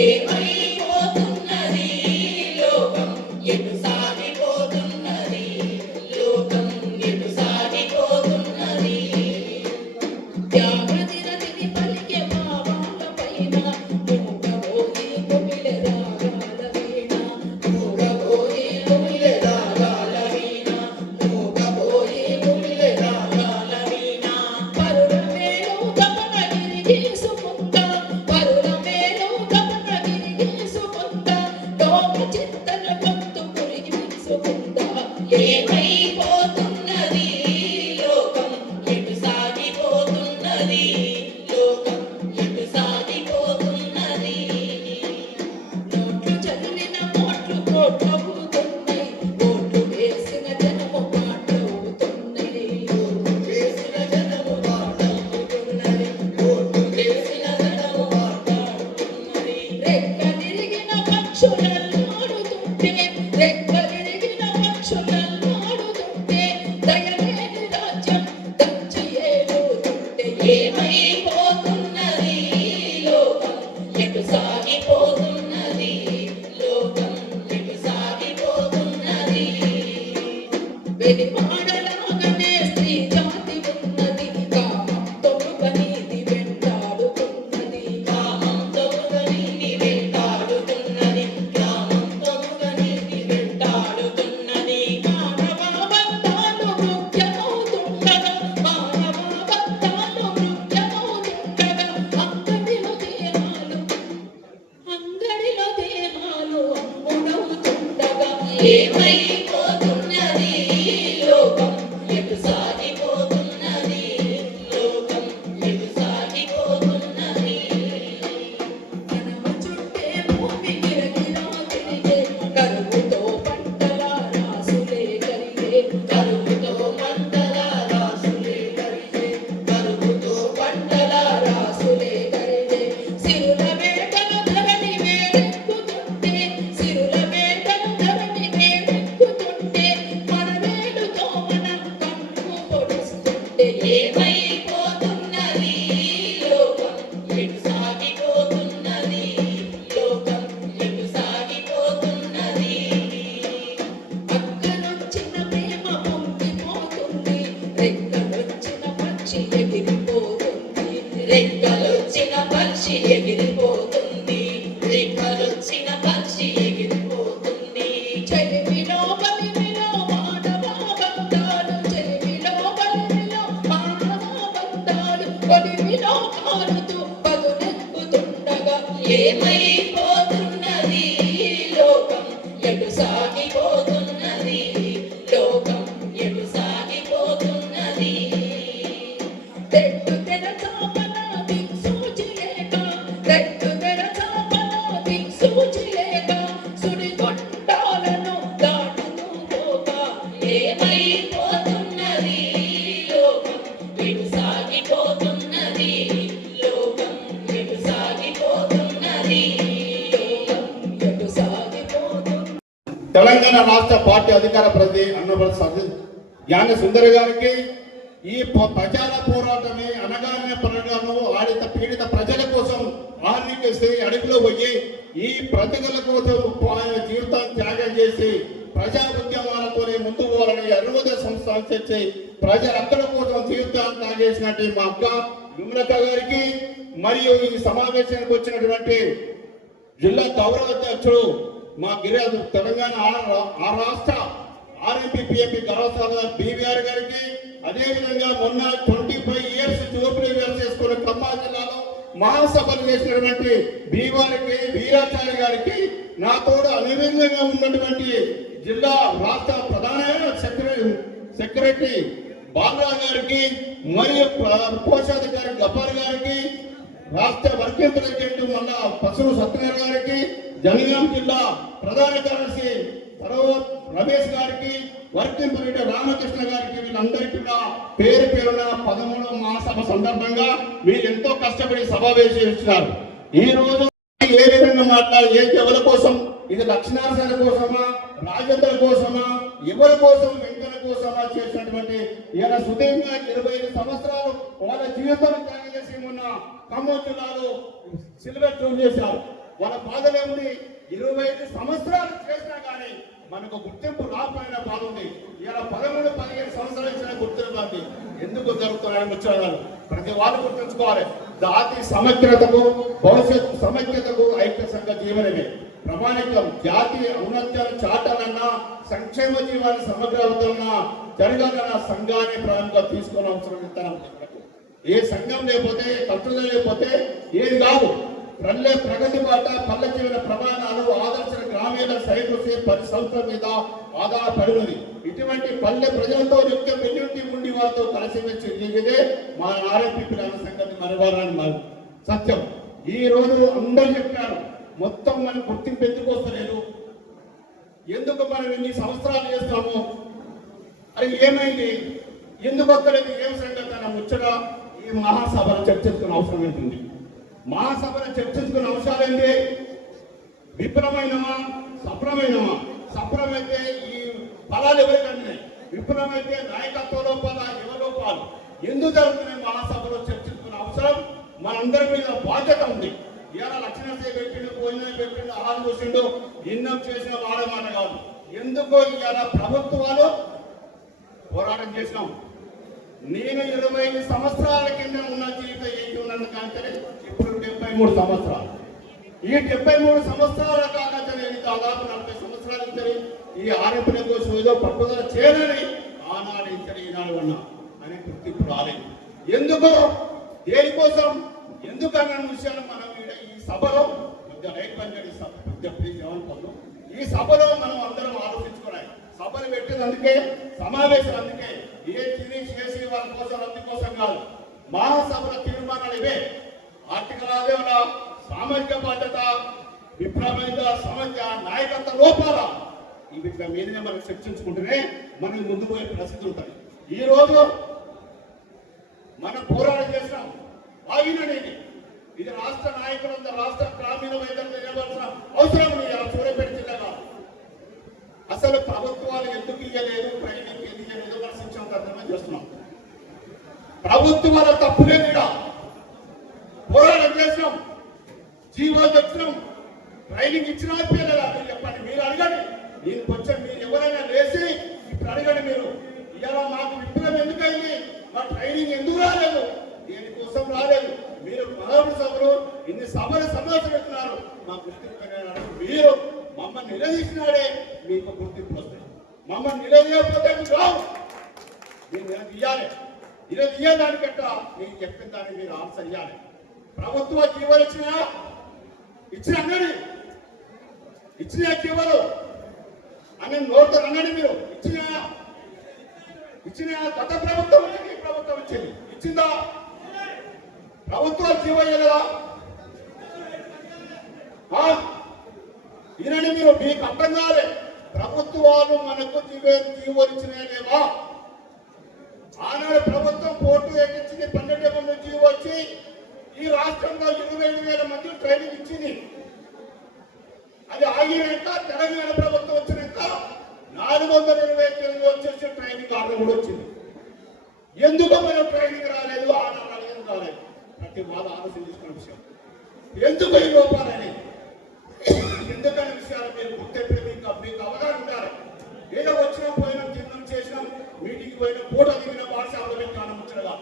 ఏమైపోతున్నది లోకం ఎటు సాగిపోతున్నది లోకం ఎటు సాగిపోతున్నది త్యాగతిరతిని పలికే భావాల పైన మూగబోయి కుమిలె రాగాల వీణ మూగబోయి కుమిలె రాగాల వీణ మూగబోయి కుమిలె రాగాల వీణ పరుల మేలు గమనగిరి గీసుకుంటా పరుల మేలు గమనగిరి గీసుకుంటా లోక చింతన గొంతు పురిగి తీసుకుంటా ఏమైపోతున్నది లోకం ఎటు సాగిపోతున్నది లోకం ఎటు సాగిపోతున్నది నోట్లు చదివిన మోట్లు కోట్లవుతున్నాయి ఓట్లు వేసిన జనము పాటవుతున్నాయి ఓట్లు వేసిన జనము పాటవుతున్నాయి ఓట్లు వేసిన జనము పాటవుతున్నాయి రెక్కలిరిగిన పక్షులల్లాడుతుంటే రెక్కలిరిగిన పక్షులల్లాడుతుంటే దయలేని రాజ్యం దంచి ఏలుతుంటే ఏమైపోతున్నది లోకం ఎటు సాగిపోతున్నది లోకం ఎటు సాగిపోతున్నది వెలిమాడలాగనే స్త్రీ జాతి ఉన్నది కామంతో గనీతి వెంటాడుతున్నది కామంతో గనీతి వెంటాడుతున్నది కామంతో గనీతి వెంటాడుతున్నది మానవ బంధాలు మృత్యమవుతుండగా మానవ బంధాలు మృత్యమవుతుండగా అంగడిలో దేహాలు అమ్ముడవుతుండగా ఏమైపోతున్నది లోకం ఎటు సాగిపోతున్నది లోకం ఎటు సాగిపోతున్నది మనమ చుట్టే భూమి గిరగిరా తిరిగే కరువుతో పంటల రాసులే కరిగే కరువుతో పంటల రాసులే కరిగే కరువుతో పంటల రాసులే కరిగే సిరుల వేటల ధరణి వేడెక్కుతుంటే సిరుల వేటల ధరణి వేడెక్కుతుంటే మన వేడుతో మన కన్ను పొడుస్తుంటే ఏమైపోతున్నది లోకం ఎటు సాగిపోతున్నది లోకం ఎటు సాగిపోతున్నది అక్కనొచ్చిన ప్రేమ పొంగిపోతుంది రెక్కలొచ్చిన పక్షి ఎగిరిపోతుంది రెక్కలొచ్చిన పక్షి ఎగిరిపోతుంది రెక్కలొచ్చిన పక్షి ఎగిరిపోతుంది చెలిమిలో బలిమిలో మానవ బంధాలు చెలిమిలో బలిమిలో మానవ బంధాలు కొలిమిలో కాలుతూ పదునెక్కుతుండగా ఏమైపోతున్నది లోకం ఎటు సాగిపోతున్నది లోకం ఎటు సాగిపోతున్నది తెట్టు తెర చాపన దిక్సూచి లేక తెట్టు తెర చాపన దిక్సూచి లేక సుడిగుండాలను దాటుతూ పోక ఏమైపోతున్నది లోకం ఎటు సాగిపోతున్నది లోకం ఎటు సాగిపోతున్నది లోకం ఎటు సాగిపోతున్నది తెలంగాణ రాష్ట్ర పార్టీ అధికార ప్రతినిధి అన్నప్రసాద్ జ్ఞాన సుందరి గారికి ఈ ప్రచార పోరాటమే అనగానే పరగాను ఆడిత పీడిత ప్రజల కోసం ఆర్నికేసి అడుగులో పోయి ఈ ప్రతికల కోసం ఆయన జీవితాన్ని త్యాగం చేసి ప్రజా ఉద్యమాలతోనే ముందు పోవాలని అరుణోదయ సంస్థ తెచ్చి ప్రజలందరి కోసం జీవితాన్ని త్యాగం చేసినట్టు మా అక్క విమలక్క గారికి మరియు ఈ సమావేశానికి వచ్చినటువంటి జిల్లా గౌరవ అధ్యక్షుడు మా గిరిరాజు తెలంగాణ ఆ రాష్ట్ర ఆర్ఎంపీ పిఎంపీ గౌరవ బీవీఆర్ గారికి అదేవిధంగా మొన్న 25 ఇయర్స్ జూబ్లీ ఇయర్స్ చేసుకున్న ఖమ్మం జిల్లాలో మహాసభలు చేసినటువంటి బీవారికి వీరాచార్య గారికి నా తోడు అనివార్యంగా ఉన్నటువంటి జిల్లా రాష్ట్ర ప్రధాన సెక్రటరీ బాలరావు గారికి మరియు కోశాధికారి గబ్బర్ గారికి రాష్ట్ర వర్కింగ్ ప్రెసిడెంట్ మళ్ళా పసురు సత్యనారాయణ గారికి జనగాం జిల్లా ప్రధాన కార్యదర్శి రమేష్ గారికి వర్కింగ్ ప్రెసిడెంట్ రామకృష్ణ గారికి వీళ్ళందరికీ కూడా పేరు పేరున 13వ మహాసభ సందర్భంగా వీళ్ళు ఎంతో కష్టపడి సమావేశించినారు. ఈ రోజు ఏ విధంగా మాట్లాడి ఎవరి కోసం, ఇది లక్ష్మీనారాయణ కోసమా, రాజేంద్ర కోసమా, ఎవరి కోసం, వెంకన్న కోసమా చేసినటువంటి ఇలా సుదీర్ఘ 25 సంవత్సరాలు వాళ్ళ జీవితం త్యాగం చేసి మొన్న ఖమ్మం జిల్లాలో సిల్వర్ జోన్ చేశారు. వాళ్ళ బాధలు ఏముంది? 25 సంవత్సరాలు చేసినా కానీ మనకు గుర్తింపు రాకపోయిన బాధ ఉంది. ఇలా 13-15 సంవత్సరాలు ఇచ్చిన గుర్తింపు ఉంది. ఎందుకు జరుగుతున్నాయని ముచ్చారు ప్రతి వాళ్ళు గుర్తుంచుకోవాలి. జాతి సమగ్రతకు, భవిష్యత్ సమైక్యతకు ఐక్య సంఘ జీవనమే ప్రమాణికం. జాతీయ ఔన్నత్యాన్ని చాటాలన్నా, సంక్షేమ జీవాన్ని సమగ్రతన్నా జరగాలన్న సంఘాన్ని ప్రారంభంగా తీసుకునే అవసరం ఇస్తాను. ఏ సంఘం లేకపోతే, కట్టుదల లేకపోతే ఏది కాదు. ప్రగతి బాట, పల్లె జీవన ప్రమాణాలు, ఆదర్శ గ్రామీణ సైకృషి పరిసంస్థల మీద ఆధారపడినది. ఇటువంటి పల్లె ప్రజలతో నిత్యం వెన్నుంటి ఉండి వారితో కలిసిమెలిసి జరిగితే మా ఆర్ఎంపీ పిల్లల సంగతి మరవాలని మరి సత్యం. ఈ రోజు అందరూ చెప్పారు, మొత్తం మనం గుర్తింపు ఎందుకు వస్తలేదు, ఎందుకు మనం ఇన్ని సంవత్సరాలు చేస్తాము, అది ఏమైంది, ఎందుకు వస్తలేదు, ఏం సంగతి అన్న ముచ్చట ఈ మహాసభను చర్చించుకునే అవసరం ఏంటుంది. మహాసభను చర్చించుకునే అంశాలు ఏంటి? విఫలమైనమా, సఫలమైనమా? సఫలమైతే ఈ ఫలాలు ఎవరికంటున్నాయి, విఫలమైతే నాయకత్వ లోపాల, యువ లోపాలు ఎందుకు జరుగుతున్నాయి? మహాసభలో చర్చించుకునే అవసరం మనందరి మీద బాధ్యత ఉంది. ఇవాళ లక్షణసే పెట్టిండు, భోజనం పెట్టిండు, ఆహారం చూసిండు, ఎన్నో చేసిన వాడే మాట కాదు. ఎందుకో ఇవాళ ప్రభుత్వాలు పోరాటం చేసినాం. నేను 25 సంవత్సరాల కింద ఉన్న జీవితం ఏంటి ఉన్నది కాంటే ఇప్పుడు 73 సంవత్సరాలు. ఈ 73 సంవత్సరాల కాకంటే దాదాపు 40 సంవత్సరాల నుంచి ఈ ఆరోపణ కోసం ఏదో పట్టుదల చేయాలని ఆనాడు ఇంతటి ఈనాడు ఉన్నా అనే గుర్తింపు రాలేదు. ఎందుకు, దేనికోసం, ఎందుకన్న విషయాన్ని మనం ఈ సభలో రైట్ పనిచేస్తాం. ఈ సభలో మనం అందరం ఆలోచించుకోవాలి. సభలు పెట్టేది అందుకే, సమావేశాలు అందుకే, ఏ తిని చేసి వాళ్ళ కోసం అందుకోసం కాదు. మహాసభల తీర్మానాలు ఇవే. ఆర్టికల్ ఆదేవల సామాజిక బాధ్యత, విప్లవమైన సమస్య, నాయకత్వ లోపాల వీటి మీదనే మనం చర్చించుకుంటేనే మనకి ముందు పోయే పరిస్థితి ఉంటుంది. ఈ రోజు మనం పోరాటం చేసినాం ఆగిననేది. ఇది రాష్ట్ర నాయకులంతా, రాష్ట్ర గ్రామీణ వైద్యులు తెలియవలసిన అవసరం ఉంది. సూర్యాపేట జిల్లా కాదు. అసలు ప్రభుత్వాలు ఎందుకు ఇయ్యలేదు, ట్రైనింగ్ ఎందుకు ఇయ్యలేదు మన శిక్షణ అర్థమే చేస్తున్నాం. ప్రభుత్వాల తప్పులే కూడా పోరాటం చేసినాం, జీవో తెచ్చినాం, ట్రైనింగ్ ఇచ్చినా పిల్లలా మీరు చెప్పండి, మీరు అడగండి. నేను కొంచెం మీరు ఎవరైనా లేచి ఇప్పుడు అడగండి. మీరు ఇలా మాకు విప్లవం ఎందుకైంది, మా ట్రైనింగ్ ఎందుకు రాలేదు, దేనికోసం రాలేదు, మీరు 13 సభలు ఇన్ని సభలు సమావేశం పెడుతున్నారు, మా గుర్తింపు మీరు మమ్మల్ని నిలదీసినాడే మీకు గుర్తింపు వస్తాయి. మమ్మల్ని నిలదీయకపోతే మీకు రావు. మీరు నిలదీయాలి. నిలదీయడానికంట నేను చెప్పిన దాన్ని మీరు ఆన్సర్ ఇవ్వాలి. ప్రభుత్వ జీవోలు ఇచ్చిన అన్నది, ఇచ్చిన జీవోలు అని నోటు అన్నది. మీరు ఇచ్చిన గత ప్రభుత్వం ఈ ప్రభుత్వం ఇచ్చిందా? ప్రభుత్వ జీవో ఇవ్వలేదా? ఈయనని మీరు మీకు అర్థం కాలే. ప్రభుత్వాలు మనకు జీవోలు ఇచ్చినా లేవా? ఆనాడు ప్రభుత్వం కోర్టు ఎక్కించింది, 12 మంది జీవో వచ్చి ఈ రాష్ట్రంలో 25,000 మంది ట్రైనింగ్ ఇచ్చింది. అది ఆగినాక తెలంగాణ ప్రభుత్వం వచ్చినాక 429 వచ్చేసి ట్రైనింగ్ ఆర్డర్ కూడా వచ్చింది. ఎందుకు మనం ట్రైనింగ్ రాలేదు, ఆనాడు ఎందుకు రాలేదు? ప్రతి వాళ్ళు ఆలోచన చేసుకున్న విషయం. ఎందుకు ఈ లోపాలని, ఎందుకనే విషయాలు మీరు గుర్తెప్పి మీకు అవగాహన ఉండాలి. ఏదో వచ్చినాం, పోయినాం, తిన్నాం, చేసినాం, మీటింగ్ పోయినా, ఫోటో దిగిన పాఠశాలలో పెట్టాను ముచ్చటగా.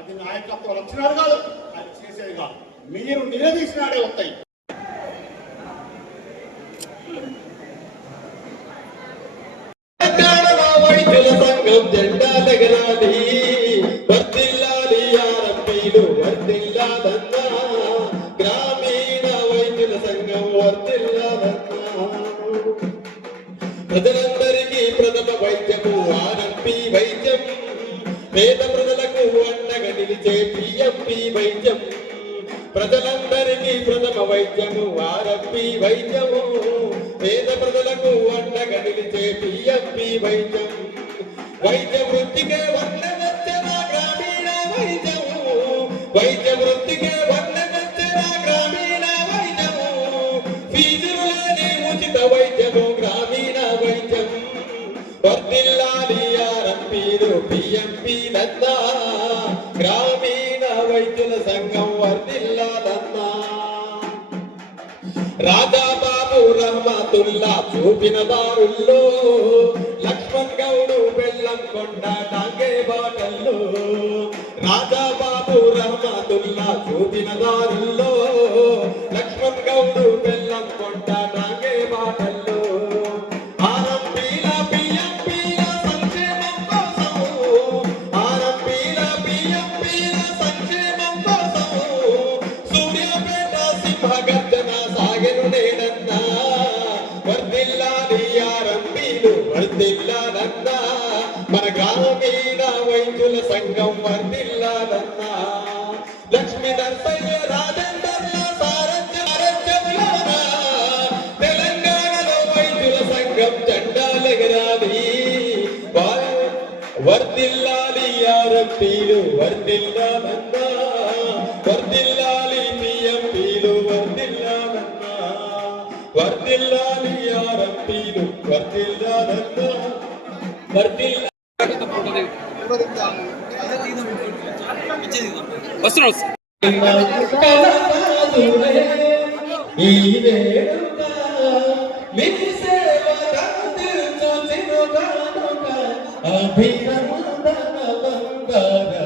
అది నాయకత్వ లక్షణాలు కాదు, అది చేసేది కాదు. మీరు నిలదీసినాడే వస్తాయి. ప్రజలందరికీ ప్రథమ వైద్యము ఆర్ఎంపీ వైద్యం, పేద ప్రజలకు అండగా నిలిచే టీఎంపీ వైద్యం. ప్రజలందరికీ ప్రథమ వైద్యము ఆర్ఎంపీ వైద్యము, పేద ప్రజలకు అండగా నిలిచే టీఎంపీ వైద్యం. వైద్య వృత్తికే వర్ణనచ్చన గ్రామీణ వైద్యము, వైద్య వృత్తికే వర్ణనచ్చన గ్రామీణ వైద్యము, ఫీజులు లేని ఉచిత వైద్యము గ్రామీణ వైద్యం. వర్ధిల్లాలి ఆర్ఎంపీలు పిఎంపీలన్నా, గ్రామీణ వైద్యుల సంఘం వర్ధిల్లాలన్నా. రాజాబాబు రహమతుల్లా చూపిన దారుల్లో లక్ష్మణ్ గౌడు బెల్లం కొండ డాంగే బాటల్లో రాజాబాబు రహమతుల్లా చూపిన దారుల్లో లక్ష్మణ్ గౌడు బెల్లం కొండ డాంగే బాటల్లో ఆరంపీల పిఎంపీల సంక్షేమం కోసం ఆరంపీల పిఎంపీల సంక్షేమం కోసం సూర్యాపేట సింహగర్జన సాగెను నేనన్నా వర్ధిల్లాలి ఆరంపీలు వర్ధిల్లాలన్నా మన గ్రామీణ వైద్యుల సంఘం వర్ధిల్లాలన్నా లక్ష్మీ నరసయ్య రాజేందర్ల సారథ్యంలోన తెలంగాణలో వైద్యుల సంఘం జెండాలెగరాలి వర్ధిల్లాలి ఆరంపీలు వర్ధిల్లాలన్నా వర్ధిల్లాలి పిఎంపీలు వర్ధిల్లాలన్నా వర్ధిల్లాలి ఆరంపీలు వర్ధిల్లాలన్నా వర్ధిల్లా ఈ వేడుక మీ సేవ కందించు చిరుగానుక అభినందన బంగార